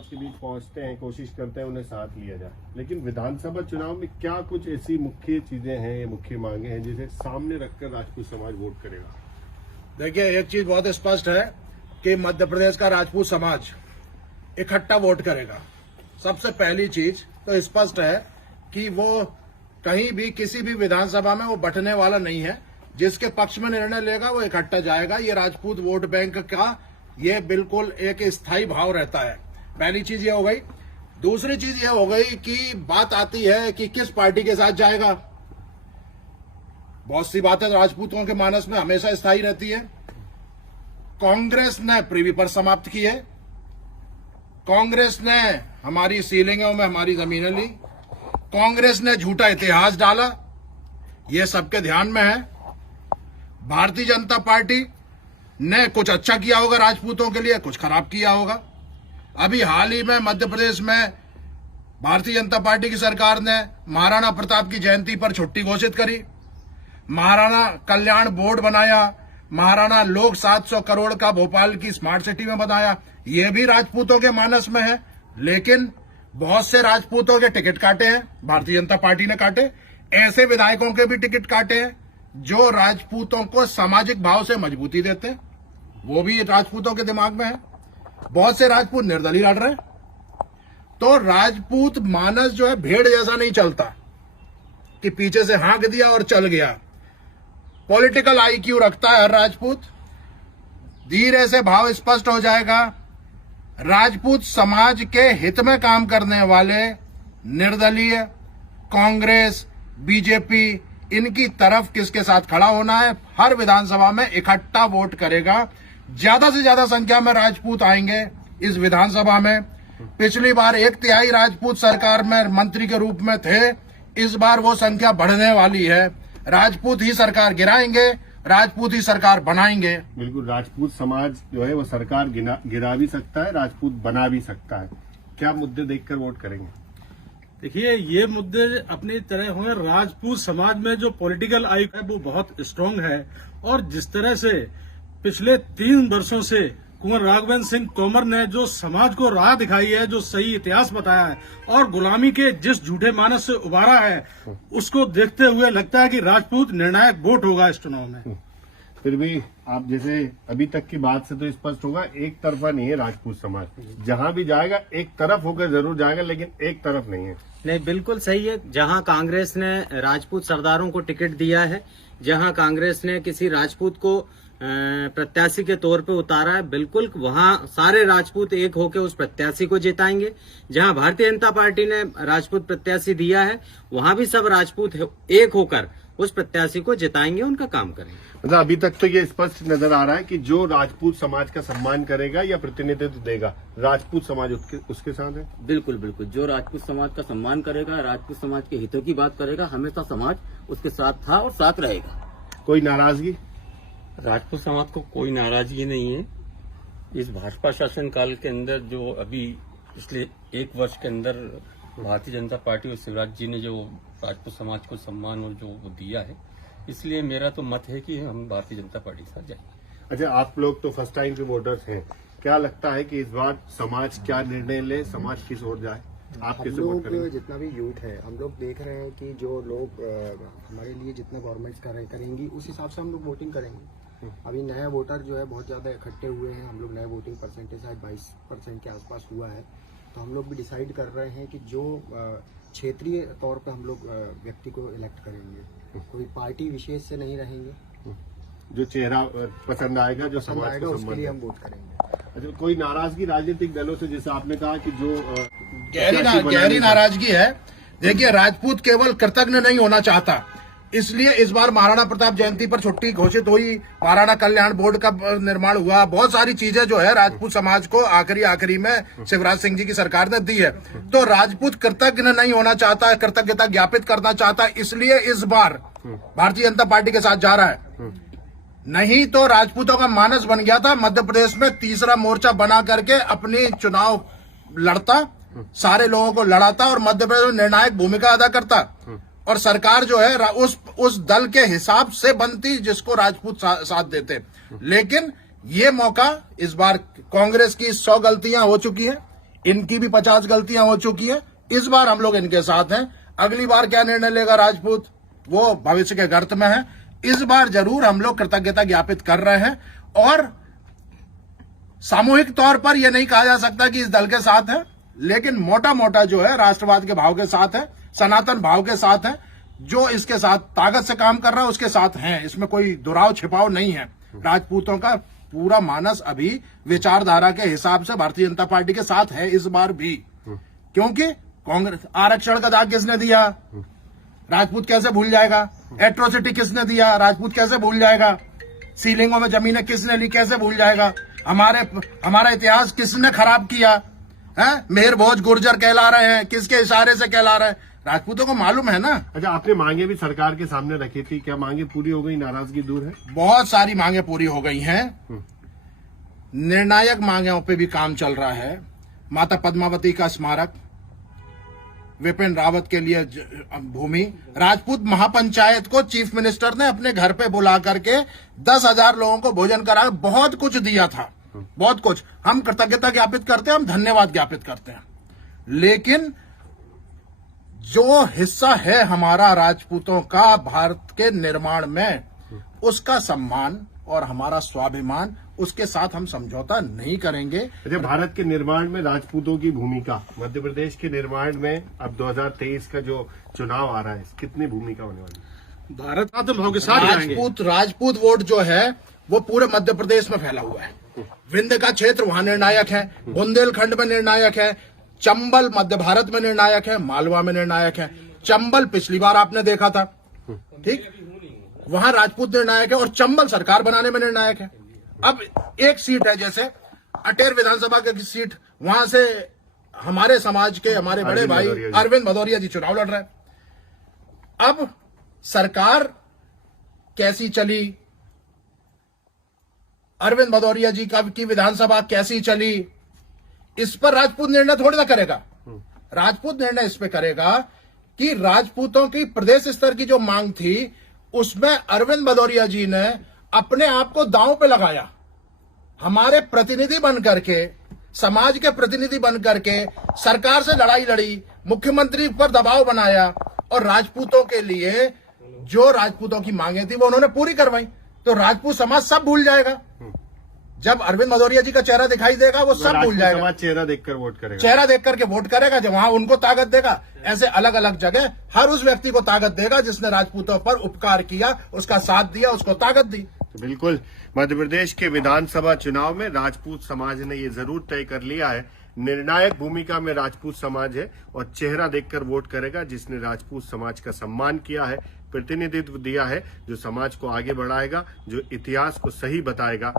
समाज के बीच पहुंचते हैं, कोशिश करते हैं उन्हें साथ लिया जाए, लेकिन विधानसभा चुनाव में क्या कुछ ऐसी मुख्य चीजें हैं, मुख्य मांगे हैं जिसे सामने रखकर राजपूत समाज वोट करेगा? देखिए, एक चीज बहुत स्पष्ट है कि मध्य प्रदेश का राजपूत समाज इकट्ठा वोट करेगा। सबसे पहली चीज तो स्पष्ट है कि वो कहीं भी किसी भी विधानसभा में वो बंटने वाला नहीं है। जिसके पक्ष में निर्णय लेगा वो इकट्ठा जाएगा। ये राजपूत वोट बैंक का ये बिल्कुल एक स्थायी भाव रहता है। पहली चीज ये हो गई। दूसरी चीज ये हो गई कि बात आती है कि किस पार्टी के साथ जाएगा। बहुत सी बातें राजपूतों के मानस में हमेशा स्थायी रहती है। कांग्रेस ने प्रीवी पर समाप्त की है। कांग्रेस ने हमारी सीलिंगों में हमारी जमीनें ली। कांग्रेस ने झूठा इतिहास डाला, ये सबके ध्यान में है। भारतीय जनता पार्टी ने कुछ अच्छा किया होगा राजपूतों के लिए, कुछ खराब किया होगा। अभी हाल ही में मध्य प्रदेश में भारतीय जनता पार्टी की सरकार ने महाराणा प्रताप की जयंती पर छुट्टी घोषित करी, महाराणा कल्याण बोर्ड बनाया, महाराणा लोक 700 करोड़ का भोपाल की स्मार्ट सिटी में बनाया। ये भी राजपूतों के मानस में है, लेकिन बहुत से राजपूतों के टिकट काटे हैं, भारतीय जनता पार्टी ने काटे। ऐसे विधायकों के भी टिकट काटे हैं जो राजपूतों को सामाजिक भाव से मजबूती देते हैं, वो भी राजपूतों के दिमाग में है। बहुत से राजपूत निर्दलीय लड़ रहे हैं। तो राजपूत मानस जो है भेड़ जैसा नहीं चलता कि पीछे से हाँक दिया और चल गया। पॉलिटिकल आईक्यू रखता है हर राजपूत। धीरे से भाव स्पष्ट हो जाएगा। राजपूत समाज के हित में काम करने वाले निर्दलीय, कांग्रेस, बीजेपी, इनकी तरफ किसके साथ खड़ा होना है। हर विधानसभा में इकट्ठा वोट करेगा। ज्यादा से ज्यादा संख्या में राजपूत आएंगे इस विधानसभा में। पिछली बार 1/3 राजपूत सरकार में मंत्री के रूप में थे। इस बार वो संख्या बढ़ने वाली है। राजपूत ही सरकार गिराएंगे, राजपूत ही सरकार बनाएंगे। बिल्कुल, राजपूत समाज जो है वो सरकार गिरा भी सकता है, राजपूत बना भी सकता है। क्या मुद्दे देखकर वोट करेंगे? देखिए, ये मुद्दे अपनी तरह हुए। राजपूत समाज में जो पॉलिटिकल आई है वो बहुत स्ट्रांग है, और जिस तरह से पिछले 3 वर्षों से कुंवर राघवेंद्र सिंह तोमर ने जो समाज को राह दिखाई है, जो सही इतिहास बताया है और गुलामी के जिस झूठे मानस से उबारा है, उसको देखते हुए लगता है कि राजपूत निर्णायक वोट होगा इस चुनाव में। फिर भी आप जैसे अभी तक की बात से तो स्पष्ट होगा, एक तरफा नहीं है राजपूत समाज। जहां भी जाएगा एक तरफ होकर जरूर जाएगा, लेकिन एक तरफ नहीं है। नहीं, बिल्कुल सही है। जहां कांग्रेस ने राजपूत सरदारों को टिकट दिया है, जहां कांग्रेस ने किसी राजपूत को प्रत्याशी के तौर पे उतारा है, बिल्कुल वहां सारे राजपूत एक होकर उस प्रत्याशी को जिताएंगे। जहां भारतीय जनता पार्टी ने राजपूत प्रत्याशी दिया है, वहां भी सब राजपूत एक होकर उस प्रत्याशी को जिताएंगे, उनका काम करेंगे। मतलब अभी तक तो ये स्पष्ट नजर आ रहा है कि जो राजपूत समाज का सम्मान करेगा या प्रतिनिधित्व देगा, राजपूत समाज उसके साथ है। बिल्कुल बिल्कुल, जो राजपूत समाज का सम्मान करेगा, राजपूत समाज के हितों की बात करेगा, हमेशा समाज उसके साथ था और साथ रहेगा। कोई नाराजगी? राजपूत समाज को कोई नाराजगी नहीं है। इस भाजपा शासन काल के अंदर जो अभी पिछले 1 वर्ष के अंदर भारतीय जनता पार्टी और शिवराज जी ने जो राजपूत समाज को सम्मान और जो दिया है, इसलिए मेरा तो मत है कि हम भारतीय जनता पार्टी के साथ जाएंगे। अच्छा, आप लोग तो फर्स्ट टाइम के वोटर्स हैं, क्या लगता है कि इस बार समाज क्या निर्णय ले, समाज किस ओर जाए? आप किस वोट करेंगे? जितना भी यूथ है, हम लोग देख रहे हैं कि जो लोग हमारे लिए जितना गवर्नमेंट करेंगी उस हिसाब से हम लोग वोटिंग करेंगे। अभी नया वोटर जो है बहुत ज्यादा इकट्ठे हुए हैं। हम लोग नए वोटिंग परसेंटेज शायद 22% के आसपास हुआ है। तो हम लोग भी डिसाइड कर रहे हैं कि जो क्षेत्रीय तौर पर हम लोग व्यक्ति को इलेक्ट करेंगे, कोई पार्टी विशेष से नहीं रहेंगे। जो चेहरा पसंद आएगा, जो समाज को उसके लिए हम वोट करेंगे। अच्छा, कोई नाराजगी राजनीतिक दलों से, जैसे आपने कहा कि जो गहरी नाराजगी है। देखिए, राजपूत केवल कृतज्ञ नहीं होना चाहता, इसलिए इस बार महाराणा प्रताप जयंती पर छुट्टी घोषित हुई, महाराणा कल्याण बोर्ड का निर्माण हुआ। बहुत सारी चीजें जो है राजपूत समाज को आखिरी में शिवराज सिंह जी की सरकार ने दी है। तो राजपूत कृतज्ञ नहीं होना चाहता है, कृतज्ञता ज्ञापित करना चाहता है, इसलिए इस बार भारतीय जनता पार्टी के साथ जा रहा है। नहीं तो राजपूतों का मानस बन गया था मध्य प्रदेश में तीसरा मोर्चा बना करके अपनी चुनाव लड़ता, सारे लोगों को लड़ाता और मध्य प्रदेश में निर्णायक भूमिका अदा करता, और सरकार जो है उस दल के हिसाब से बनती जिसको राजपूत साथ देते। लेकिन ये मौका इस बार कांग्रेस की 100 गलतियां हो चुकी हैं, इनकी भी 50 गलतियां हो चुकी है। इस बार हम लोग इनके साथ हैं। अगली बार क्या निर्णय लेगा राजपूत, वो भविष्य के गर्त में है। इस बार जरूर हम लोग कृतज्ञता ज्ञापित कर रहे हैं और सामूहिक तौर पर यह नहीं कहा जा सकता कि इस दल के साथ है, लेकिन मोटा मोटा जो है राष्ट्रवाद के भाव के साथ है, सनातन भाव के साथ है। जो इसके साथ ताकत से काम कर रहा है उसके साथ हैं, इसमें कोई दुराव छिपाव नहीं है। राजपूतों का पूरा मानस अभी विचारधारा के हिसाब से भारतीय जनता पार्टी के साथ है इस बार भी, क्योंकि कांग्रेस आरक्षण का दाग किसने दिया, राजपूत कैसे भूल जाएगा। एट्रोसिटी किसने दिया, राजपूत कैसे भूल जाएगा। सीलिंगों में जमीनें किसने ली, कैसे भूल जाएगा। हमारा इतिहास किसने खराब किया है। मेहर भोज गुर्जर कहला रहे हैं, किसके इशारे से कहला रहे हैं, राजपूतों को मालूम है ना। अच्छा, आपने मांगे भी सरकार के सामने रखी थी, क्या मांगे पूरी हो गई, नाराजगी दूर है? बहुत सारी मांगे पूरी हो गई हैं। निर्णायक मांगों पे भी काम चल रहा है। माता पद्मावती का स्मारक, विपिन रावत के लिए भूमि, राजपूत महापंचायत को चीफ मिनिस्टर ने अपने घर पे बुला करके 10,000 लोगों को भोजन कराया, बहुत कुछ दिया था, बहुत कुछ। हम कृतज्ञता ज्ञापित करते हैं, हम धन्यवाद ज्ञापित करते हैं, लेकिन जो हिस्सा है हमारा राजपूतों का भारत के निर्माण में, उसका सम्मान और हमारा स्वाभिमान, उसके साथ हम समझौता नहीं करेंगे। अच्छा, भारत के निर्माण में राजपूतों की भूमिका, मध्य प्रदेश के निर्माण में अब 2023 का जो चुनाव आ रहा है, कितनी भूमिका होने वाली है? भारत सनातन भाव के साथ जाएंगे। राजपूत वोट जो है वो पूरे मध्य प्रदेश में फैला हुआ है। विंध्य का क्षेत्र वहां निर्णायक है, बुंदेलखंड में निर्णायक है, चंबल मध्य भारत में निर्णायक है, मालवा में निर्णायक है। चंबल पिछली बार आपने देखा था, ठीक, वहां राजपूत निर्णायक है, और चंबल सरकार बनाने में निर्णायक है। अब एक सीट है, जैसे अटेर विधानसभा की सीट, वहां से हमारे समाज के हमारे बड़े भाई अरविंद भदौरिया जी चुनाव लड़ रहे हैं। अब सरकार कैसी चली, अरविंद भदौरिया जी की विधानसभा कैसी चली, इस पर राजपूत निर्णय थोड़ी ना करेगा। राजपूत निर्णय इस पे करेगा कि राजपूतों की प्रदेश स्तर की जो मांग थी, उसमें अरविंद भदौरिया जी ने अपने आप को दांव पे लगाया। हमारे प्रतिनिधि बन करके, समाज के प्रतिनिधि बन करके सरकार से लड़ाई लड़ी, मुख्यमंत्री पर दबाव बनाया, और राजपूतों के लिए जो राजपूतों की मांगे थी वो उन्होंने पूरी करवाई। तो राजपूत समाज सब भूल जाएगा। जब अरविंद भदौरिया जी का चेहरा दिखाई देगा वो सब भूल जाएगा। समाज चेहरा देखकर वोट करेगा, चेहरा देख करके वोट करेगा, जब वहां उनको ताकत देगा। ऐसे अलग अलग जगह हर उस व्यक्ति को ताकत देगा जिसने राजपूतों पर उपकार किया, उसका साथ दिया, उसको ताकत दी। तो बिल्कुल मध्य प्रदेश के विधानसभा चुनाव में राजपूत समाज ने ये जरूर तय कर लिया है, निर्णायक भूमिका में राजपूत समाज है, और चेहरा देखकर वोट करेगा जिसने राजपूत समाज का सम्मान किया है, प्रतिनिधित्व दिया है, जो समाज को आगे बढ़ाएगा, जो इतिहास को सही बताएगा।